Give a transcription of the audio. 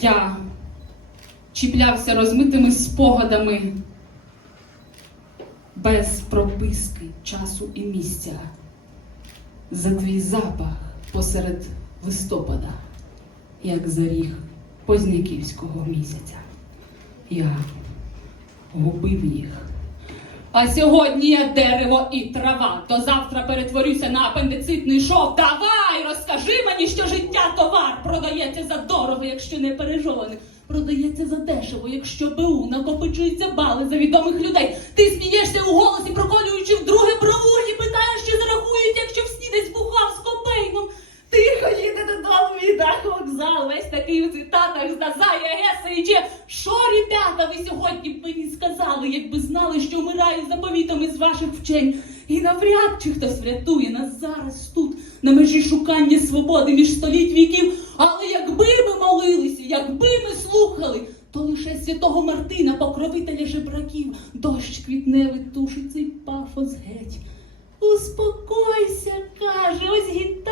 Я чіплявся розмитими спогадами без прописки часу і місця за твій запах посеред листопада, як заріг позняківського місяця. Я губив їх. А сьогодні я дерево і трава. То завтра перетворюся на апендицитний шов. Давай, розкажи мені, що життя за дорого, якщо не пережований. Продається за дешево, якщо БУ накопичуються бали за відомих людей. Ти смієшся у голосі, проколюючи вдруге брову і питаєш, чи зарахують, якщо в сні бухав з копейном. Тихо їде додому від вокзал, весь такий у цитатах з Назая Геса і. Що, ребята, ви сьогодні б мені сказали, якби знали, що вмираю заповітами з ваших вчень. І навряд чи хтось врятує нас зараз тут, на межі шукання свободи між століть віків. Але якби ми молилися, якби ми слухали, то лише святого Мартина, покровителя жебраків, дощ квітневий тушить цей пафос геть. Успокойся, каже, ось вино